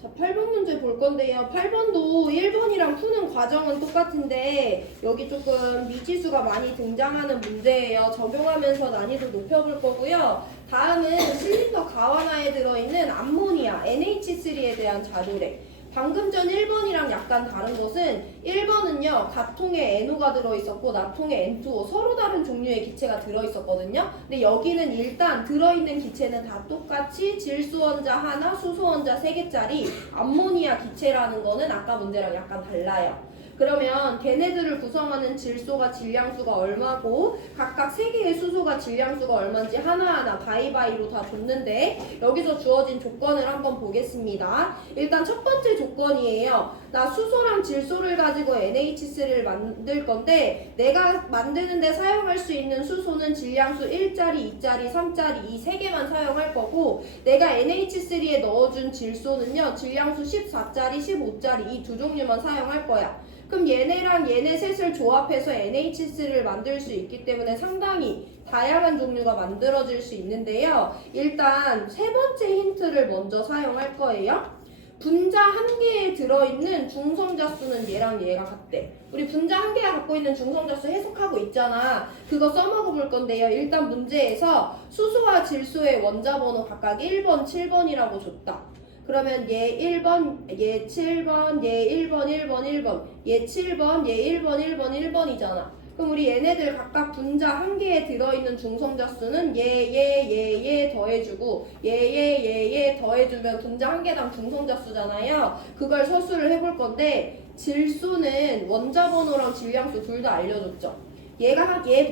자, 8번 문제 볼 건데요. 8번도 1번이랑 푸는 과정은 똑같은데 여기 조금 미지수가 많이 등장하는 문제예요. 적용하면서 난이도 높여볼 거고요. 다음은 실린더 가와나에 들어있는 암모니아 NH3에 대한 자료래. 방금 전 1번이랑 약간 다른 것은 1번은요 가통에 NO가 들어있었고 나통에 N2O 서로 다른 종류의 기체가 들어있었거든요. 근데 여기는 일단 들어있는 기체는 다 똑같이 질소원자 하나, 수소원자 3개짜리 암모니아 기체라는 거는 아까 문제랑 약간 달라요. 그러면 걔네들을 구성하는 질소가 질량수가 얼마고 각각 3개의 수소가 질량수가 얼마인지 하나하나 가위바위로 다 줬는데 여기서 주어진 조건을 한번 보겠습니다. 일단 첫 번째 조건이에요. 나 수소랑 질소를 가지고 NH3를 만들 건데 내가 만드는데 사용할 수 있는 수소는 질량수 1짜리, 2짜리, 3짜리 이 3개만 사용할 거고 내가 NH3에 넣어준 질소는요 질량수 14짜리, 15짜리 이 두 종류만 사용할 거야. 그럼 얘네랑 얘네 셋을 조합해서 NH3를 만들 수 있기 때문에 상당히 다양한 종류가 만들어질 수 있는데요. 일단 세 번째 힌트를 먼저 사용할 거예요. 분자 한 개에 들어있는 중성자수는 얘랑 얘가 같대. 우리 분자 한 개가 갖고 있는 중성자수 해석하고 있잖아. 그거 써먹어 볼 건데요. 일단 문제에서 수소와 질소의 원자번호 각각 1번, 7번이라고 줬다. 그러면 얘 1번, 얘 7번, 얘 1번, 1번, 1번, 얘 7번, 얘 1번, 1번, 1번이잖아. 그럼 우리 얘네들 각각 분자 한 개에 들어있는 중성자수는 얘 더해주고 얘 더해주면 분자 한 개당 중성자수잖아요. 그걸 서술을 해볼 건데 질소는 원자번호랑 질량수 둘 다 알려줬죠. 얘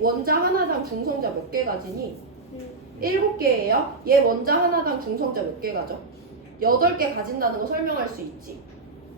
원자 하나당 중성자 몇 개 가지니? 7개예요. 얘 원자 하나당 중성자 몇 개 가져? 8개 가진다는 거 설명할 수 있지.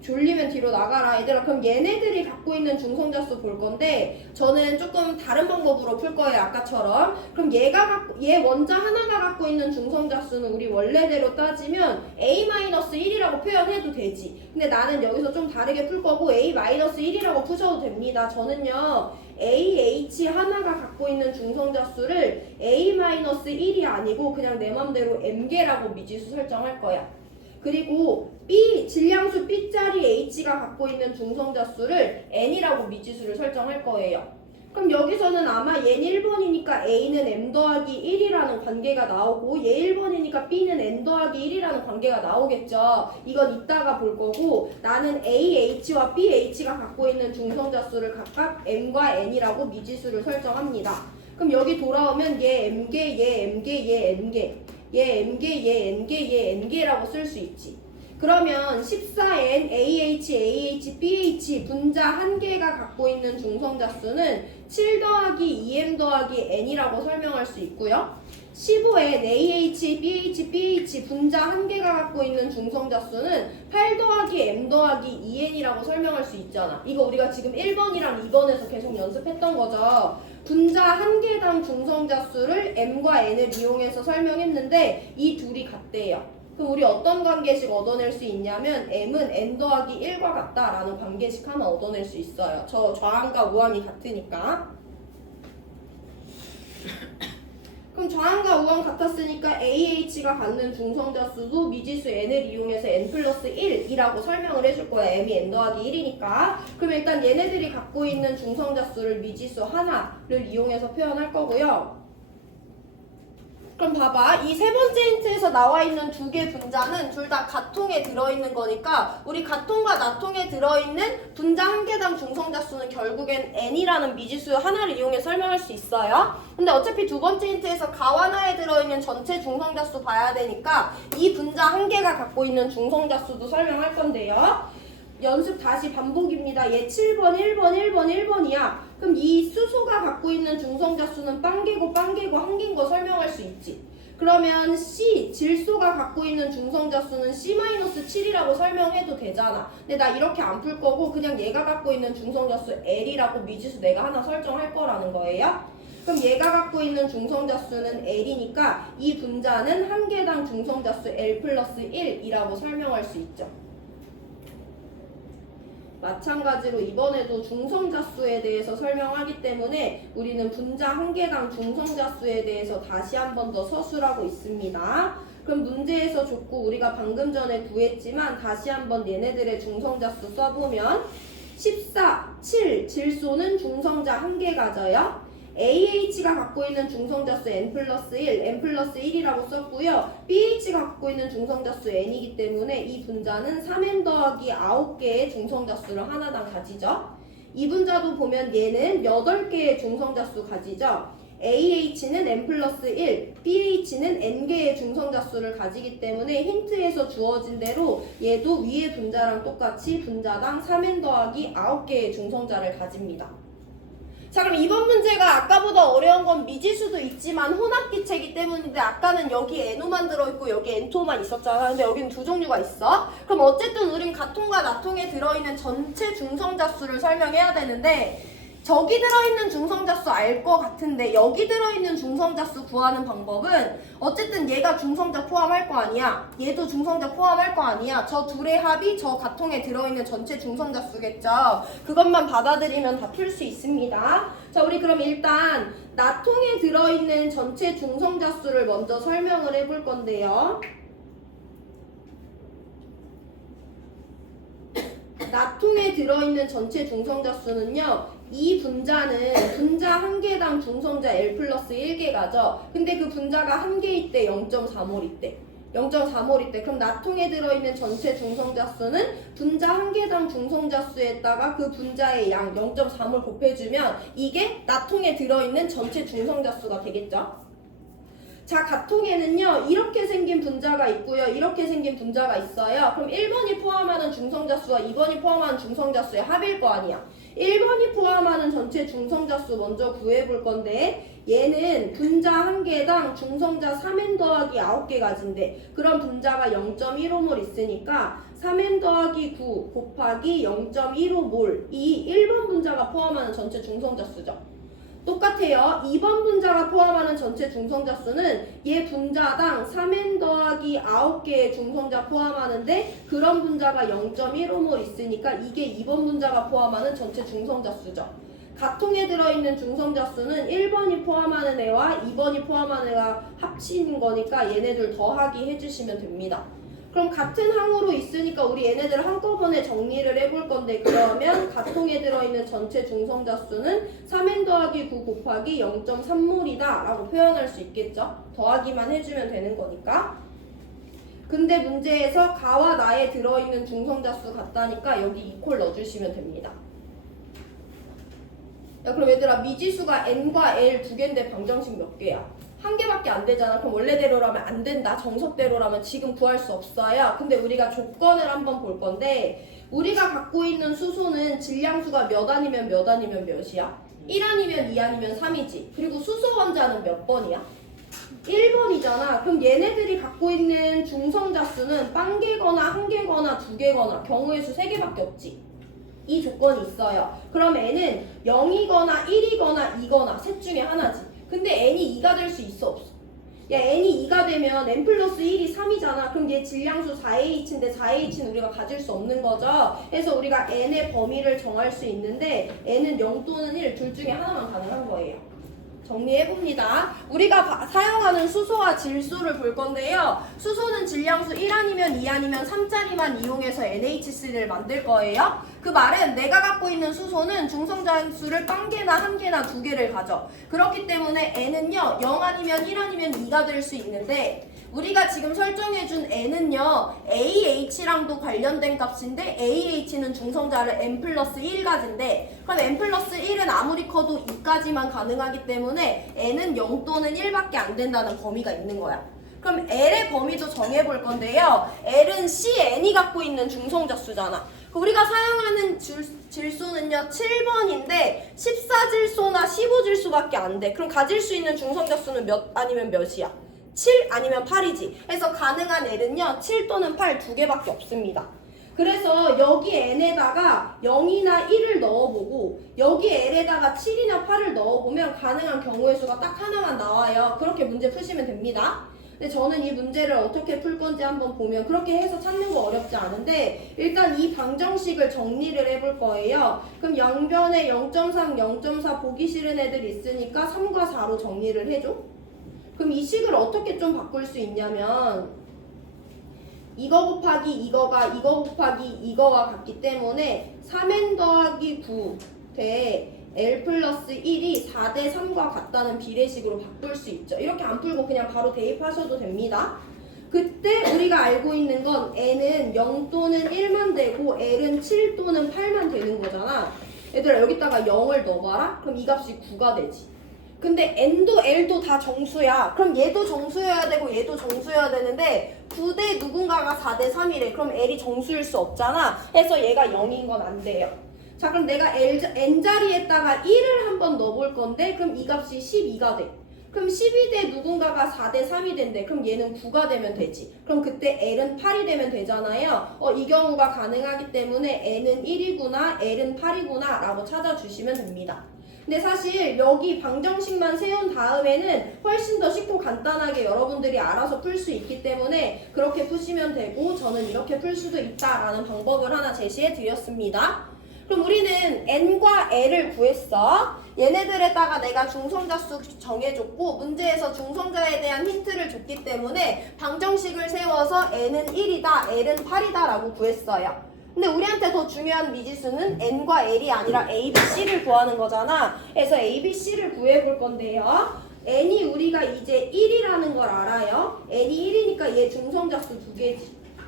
졸리면 뒤로 나가라. 얘들아 그럼 얘네들이 갖고 있는 중성자수 볼 건데 저는 조금 다른 방법으로 풀 거예요. 아까처럼. 그럼 얘 원자 하나가 갖고 있는 중성자수는 우리 원래대로 따지면 A-1이라고 표현해도 되지. 근데 나는 여기서 좀 다르게 풀 거고 A-1이라고 푸셔도 됩니다. 저는요 AH 하나가 갖고 있는 중성자수를 A-1이 아니고 그냥 내 맘대로 M개라고 미지수 설정할 거야. 그리고 B, 질량수 B짜리 H가 갖고 있는 중성자수를 N이라고 미지수를 설정할 거예요. 그럼 여기서는 아마 얘는 1번이니까 A는 M 더하기 1이라는 관계가 나오고 얘 1번이니까 B는 N 더하기 1이라는 관계가 나오겠죠. 이건 이따가 볼 거고 나는 AH와 BH가 갖고 있는 중성자수를 각각 M과 N이라고 미지수를 설정합니다. 그럼 여기 돌아오면 얘 M개, 얘 M개, 얘 N개 얘 M개, 얘 N개, 얘 N개라고 쓸 수 있지. 그러면 14N, AH, AH, BH 분자 한 개가 갖고 있는 중성자수는 7 더하기 2M 더하기 N이라고 설명할 수 있고요. 15N, AH, BH, BH 분자 한 개가 갖고 있는 중성자수는 8 더하기 M 더하기 2N이라고 설명할 수 있잖아. 이거 우리가 지금 1번이랑 2번에서 계속 연습했던 거죠. 분자 한 개당 중성자수를 M과 N을 이용해서 설명했는데 이 둘이 같대요. 그럼 우리 어떤 관계식 얻어낼 수 있냐면 M은 N 더하기 1과 같다라는 관계식 하나 얻어낼 수 있어요. 저 좌항과 우항이 같으니까. 그럼 좌항과 우항 같았으니까 AH가 갖는 중성자수도 미지수 N을 이용해서 N 플러스 1이라고 설명을 해줄 거야. M이 N 더하기 1이니까. 그럼 일단 얘네들이 갖고 있는 중성자수를 미지수 하나를 이용해서 표현할 거고요. 그럼 봐봐. 이 세 번째 힌트에서 나와 있는 두 개 분자는 둘 다 가통에 들어있는 거니까 우리 가통과 나통에 들어있는 분자 한 개당 중성자수는 결국엔 N이라는 미지수 하나를 이용해 설명할 수 있어요. 근데 어차피 두 번째 힌트에서 가와나에 들어있는 전체 중성자수 봐야 되니까 이 분자 한 개가 갖고 있는 중성자수도 설명할 건데요. 연습 다시 반복입니다. 얘 7번, 1번, 1번, 1번이야. 그럼 이 수소가 갖고 있는 중성자수는 빵개고 빵개고 한 개인 거 설명할 수 있지. 그러면 C, 질소가 갖고 있는 중성자수는 C-7이라고 설명해도 되잖아. 근데 나 이렇게 안 풀 거고 그냥 얘가 갖고 있는 중성자수 L이라고 미지수 내가 하나 설정할 거라는 거예요. 그럼 얘가 갖고 있는 중성자수는 L이니까 이 분자는 한 개당 중성자수 L 플러스 1이라고 설명할 수 있죠. 마찬가지로 이번에도 중성자수에 대해서 설명하기 때문에 우리는 분자 한 개당 중성자수에 대해서 다시 한 번 더 서술하고 있습니다. 그럼 문제에서 줬고 우리가 방금 전에 구했지만 다시 한번 얘네들의 중성자수 써보면 14, 7 질소는 중성자 1개 가져요. AH가 갖고 있는 중성자수 n 플러스 1, n 플러스 1이라고 썼고요. BH가 갖고 있는 중성자수 n이기 때문에 이 분자는 3n 더하기 9개의 중성자수를 하나당 가지죠. 이 분자도 보면 얘는 8개의 중성자수 가지죠. AH는 n 플러스 1, BH는 n개의 중성자수를 가지기 때문에 힌트에서 주어진 대로 얘도 위의 분자랑 똑같이 분자당 3n 더하기 9개의 중성자를 가집니다. 자, 그럼 이번 문제가 아까보다 어려운 건 미지수도 있지만 혼합기체이기 때문인데 아까는 여기 NO만 들어있고 여기 N2만 있었잖아. 근데 여기는 두 종류가 있어. 그럼 어쨌든 우린 가통과 나통에 들어있는 전체 중성자수를 설명해야 되는데 저기 들어있는 중성자수 알 것 같은데 여기 들어있는 중성자수 구하는 방법은 어쨌든 얘가 중성자 포함할 거 아니야. 얘도 중성자 포함할 거 아니야. 저 둘의 합이 저 가통에 들어있는 전체 중성자수겠죠. 그것만 받아들이면 다 풀 수 있습니다. 자, 우리 그럼 일단 나통에 들어있는 전체 중성자수를 먼저 설명을 해볼 건데요. 나통에 들어있는 전체 중성자수는요. 이 분자는 분자 1개당 중성자 L 플러스 1개 가죠. 근데 그 분자가 1개일 때 0.3몰 있대. 0.3몰 있대. 그럼 나통에 들어있는 전체 중성자수는 분자 1개당 중성자수에다가 그 분자의 양 0.3몰 곱해주면 이게 나통에 들어있는 전체 중성자수가 되겠죠. 자, 가통에는요 이렇게 생긴 분자가 있고요, 이렇게 생긴 분자가 있어요. 그럼 1번이 포함하는 중성자수와 2번이 포함하는 중성자수의 합일 거 아니야. 1번이 포함하는 전체 중성자수 먼저 구해볼 건데 얘는 분자 1개당 중성자 3n 더하기 9개 가진대. 그럼 분자가 0.15몰 있으니까 3n 더하기 9 곱하기 0.15몰 이 1번 분자가 포함하는 전체 중성자수죠. 똑같아요. 2번 분자가 포함하는 전체 중성자수는 얘 분자당 3n 더하기 9개의 중성자 포함하는데 그런 분자가 0.15몰 있으니까 이게 2번 분자가 포함하는 전체 중성자수죠. 가통에 들어있는 중성자수는 1번이 포함하는 애와 2번이 포함하는 애가 합치는 거니까 얘네들 더하기 해주시면 됩니다. 그럼 같은 항으로 있으니까 우리 얘네들 한꺼번에 정리를 해볼 건데 그러면 가통에 들어있는 전체 중성자수는 3n 더하기 9 곱하기 0.3몰이다 라고 표현할 수 있겠죠. 더하기만 해주면 되는 거니까. 근데 문제에서 가와 나에 들어있는 중성자수 같다니까 여기 이퀄 넣어주시면 됩니다. 야, 그럼 얘들아 미지수가 n과 l 두 개인데 방정식 몇 개야? 1개밖에 안 되잖아. 그럼 원래대로라면 안 된다. 정석대로라면 지금 구할 수 없어요. 근데 우리가 조건을 한번 볼 건데 우리가 갖고 있는 수소는 질량수가 몇 아니면 몇 아니면 몇이야? 1 아니면 2 아니면 3이지. 그리고 수소 원자는 몇 번이야? 1번이잖아. 그럼 얘네들이 갖고 있는 중성자수는 빵개거나 1개거나 2개거나 경우의 수 3개밖에 없지. 이 조건이 있어요. 그럼 n은 0이거나 1이거나 2거나 셋 중에 하나지. 근데 n이 2가 될 수 있어 없어? 야, n이 2가 되면 n 플러스 1이 3이잖아. 그럼 얘 질량수 4ah인데 4ah는 우리가 가질 수 없는 거죠. 그래서 우리가 n의 범위를 정할 수 있는데 n은 0 또는 1 둘 중에 하나만 가능한 거예요. 정리해봅니다. 우리가 사용하는 수소와 질소를 볼 건데요. 수소는 질량수 1 아니면 2 아니면 3짜리만 이용해서 NH3를 만들 거예요. 그 말은 내가 갖고 있는 수소는 중성자수를 1개나 1개나 2개를 가져. 그렇기 때문에 N은요 0 아니면 1 아니면 2가 될 수 있는데 우리가 지금 설정해준 N은요 AH랑도 관련된 값인데 AH는 중성자를 N 플러스 1 가진데 그럼 N 플러스 1은 아무리 커도 2까지만 가능하기 때문에 N은 0 또는 1밖에 안 된다는 범위가 있는 거야. 그럼 L의 범위도 정해볼 건데요. L은 CN이 갖고 있는 중성자수잖아. 우리가 사용하는 질소는요 7번인데 14질소나 15질소밖에 안 돼. 그럼 가질 수 있는 중성자수는 몇 아니면 몇이야? 7 아니면 8이지. 그래서 가능한 L은요 7 또는 8 두 개밖에 없습니다. 그래서 여기 N에다가 0이나 1을 넣어보고 여기 L에다가 7이나 8을 넣어보면 가능한 경우의 수가 딱 하나만 나와요. 그렇게 문제 푸시면 됩니다. 근데 저는 이 문제를 어떻게 풀 건지 한번 보면 그렇게 해서 찾는 거 어렵지 않은데 일단 이 방정식을 정리를 해볼 거예요. 그럼 양변에 0.3, 0.4 보기 싫은 애들 있으니까 3과 4로 정리를 해줘. 그럼 이 식을 어떻게 좀 바꿀 수 있냐면 이거 곱하기 이거가 이거 곱하기 이거와 같기 때문에 3n 더하기 9 대 L 플러스 1이 4대 3과 같다는 비례식으로 바꿀 수 있죠. 이렇게 안 풀고 그냥 바로 대입하셔도 됩니다. 그때 우리가 알고 있는 건 n은 0 또는 1만 되고 L은 7 또는 8만 되는 거잖아. 얘들아 여기다가 0을 넣어봐라. 그럼 이 값이 9가 되지. 근데 n도 l도 다 정수야. 그럼 얘도 정수여야 되고 얘도 정수여야 되는데 9대 누군가가 4대 3이래. 그럼 l이 정수일 수 없잖아. 해서 얘가 0인 건 안 돼요. 자 그럼 내가 n자리에다가 1을 한번 넣어볼 건데 그럼 이 값이 12가 돼. 그럼 12대 누군가가 4대 3이 된대. 그럼 얘는 9가 되면 되지. 그럼 그때 L은 8이 되면 되잖아요. 이 경우가 가능하기 때문에 N은 1이구나, L은 8이구나 라고 찾아주시면 됩니다. 근데 사실 여기 방정식만 세운 다음에는 훨씬 더 쉽고 간단하게 여러분들이 알아서 풀 수 있기 때문에 그렇게 푸시면 되고 저는 이렇게 풀 수도 있다라는 방법을 하나 제시해 드렸습니다. 그럼 우리는 n과 l을 구했어. 얘네들에다가 내가 중성자수 정해줬고 문제에서 중성자에 대한 힌트를 줬기 때문에 방정식을 세워서 n은 1이다, l은 8이다 라고 구했어요. 근데 우리한테 더 중요한 미지수는 n과 l이 아니라 a, b, c를 구하는 거잖아. 그래서 a, b, c를 구해볼 건데요. n이 우리가 이제 1이라는 걸 알아요. n이 1이니까 얘 중성자수 2개지.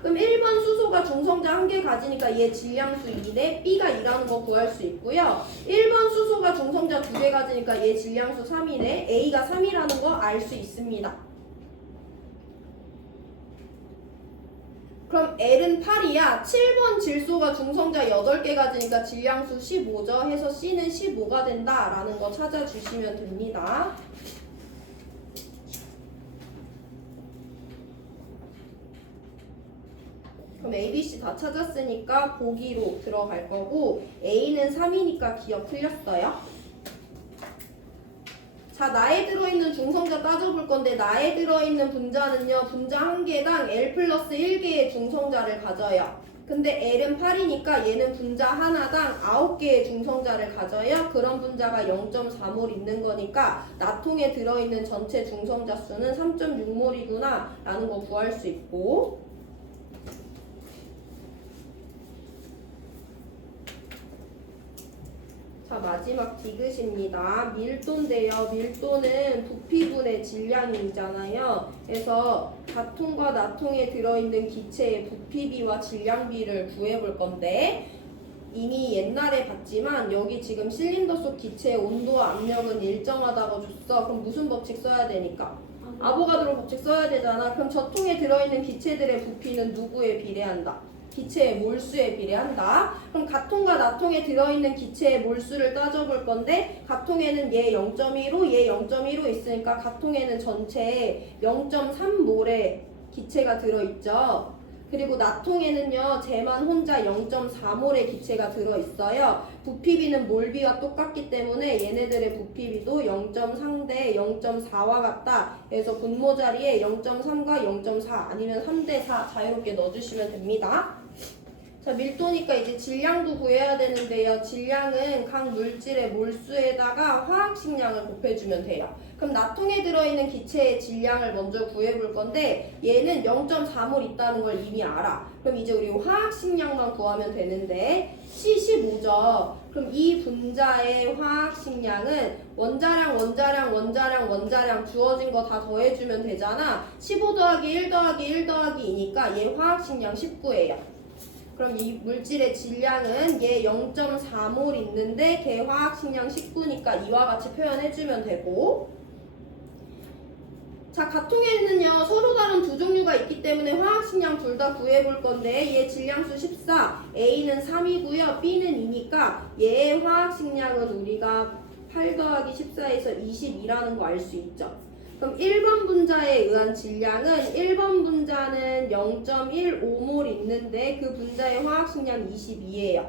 그럼 1번 수소가 중성자 1개 가지니까 얘 질량수 2네 B가 2라는 거 구할 수 있고요. 1번 수소가 중성자 2개 가지니까 얘 질량수 3이네 A가 3이라는 거 알 수 있습니다. 그럼 L은 8이야. 7번 질소가 중성자 8개 가지니까 질량수 15죠. 해서 C는 15가 된다라는 거 찾아주시면 됩니다. 그럼 A, B, C 다 찾았으니까 보기로 들어갈 거고 A는 3이니까 기억 틀렸어요. 자, 나에 들어있는 중성자 따져볼 건데 나에 들어있는 분자는요. 분자 한 개당 L 플러스 1개의 중성자를 가져요. 근데 L은 8이니까 얘는 분자 하나당 9개의 중성자를 가져요. 그런 분자가 0.4몰 있는 거니까 나통에 들어있는 전체 중성자 수는 3.6몰이구나 라는 거 구할 수 있고 자, 마지막 디귿입니다. 밀도인데요. 밀도는 부피분의 질량이잖아요. 그래서 가통과 나통에 들어있는 기체의 부피비와 질량비를 구해볼 건데 이미 옛날에 봤지만 여기 지금 실린더 속 기체의 온도와 압력은 일정하다고 줬어. 그럼 무슨 법칙 써야 되니까? 아보가드로 법칙 써야 되잖아. 그럼 저 통에 들어있는 기체들의 부피는 누구에 비례한다? 기체의 몰수에 비례한다. 그럼 가통과 나통에 들어있는 기체의 몰수를 따져볼 건데 가통에는 얘 0.15, 얘 0.15 있으니까 가통에는 전체에 0.3몰의 기체가 들어있죠. 그리고 나통에는요. 쟤만 혼자 0.4몰의 기체가 들어있어요. 부피비는 몰비와 똑같기 때문에 얘네들의 부피비도 0.3 대 0.4와 같다. 그래서 분모 자리에 0.3과 0.4 아니면 3 대 4 자유롭게 넣어주시면 됩니다. 자, 밀도니까 이제 질량도 구해야 되는데요. 질량은 각 물질의 몰수에다가 화학식량을 곱해주면 돼요. 그럼 나통에 들어있는 기체의 질량을 먼저 구해볼 건데 얘는 0.4몰 있다는 걸 이미 알아. 그럼 이제 우리 화학식량만 구하면 되는데 C15죠. 그럼 이 분자의 화학식량은 원자량 주어진 거 다 더해주면 되잖아. 15 더하기 1 더하기 1 더하기 2니까 얘 화학식량 19예요. 그럼 이 물질의 질량은 얘 0.4몰 있는데 걔 화학식량 19니까 이와 같이 표현해주면 되고 자, 가통에는요 서로 다른 두 종류가 있기 때문에 화학식량 둘 다 구해볼 건데 얘 질량수 14, A는 3이고요 B는 2니까 얘의 화학식량은 우리가 8 더하기 14에서 22라는 거 알 수 있죠. 그럼 1번 분자에 의한 질량은 1번 분자는 0.15몰 있는데 그 분자의 화학식량 22예요.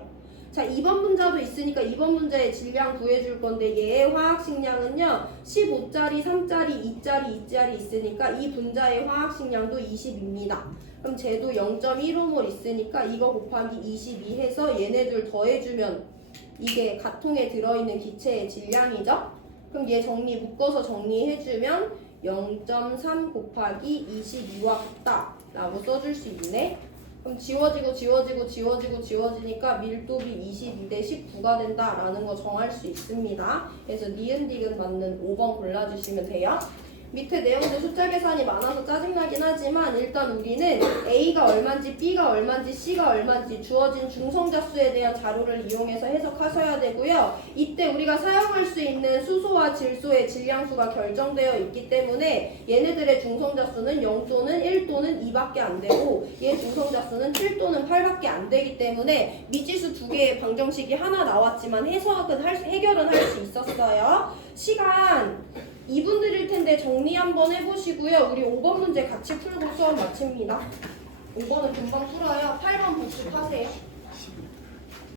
자, 2번 분자도 있으니까 2번 분자의 질량 구해줄 건데 얘의 화학식량은요 15짜리, 3짜리, 2짜리, 2짜리 있으니까 이 분자의 화학식량도 20입니다. 그럼 쟤도 0.15몰 있으니까 이거 곱하기 22 해서 얘네들 더해주면 이게 가통에 들어있는 기체의 질량이죠. 그럼 얘 묶어서 정리해주면 0.3 곱하기 22와 같다 라고 써줄 수 있네. 그럼 지워지니까 밀도비 22대 19가 된다라는 거 정할 수 있습니다. 그래서 니은디귿 맞는 5번 골라주시면 돼요. 밑에 내용들 숫자 계산이 많아서 짜증나긴 하지만 일단 우리는 A가 얼마인지 B가 얼마인지 C가 얼마인지 주어진 중성자수에 대한 자료를 이용해서 해석하셔야 되고요. 이때 우리가 사용할 수 있는 수소와 질소의 질량수가 결정되어 있기 때문에 얘네들의 중성자수는 0 또는 1 또는 2밖에 안 되고 얘 중성자수는 7 또는 8밖에 안 되기 때문에 미지수 두 개의 방정식이 하나 나왔지만 해결은 할 수 있었어요. 시간 2분 드릴 텐데 정리 한번 해보시고요. 우리 5번 문제 같이 풀고 수업 마칩니다. 5번은 금방 풀어요. 8번 복습하세요.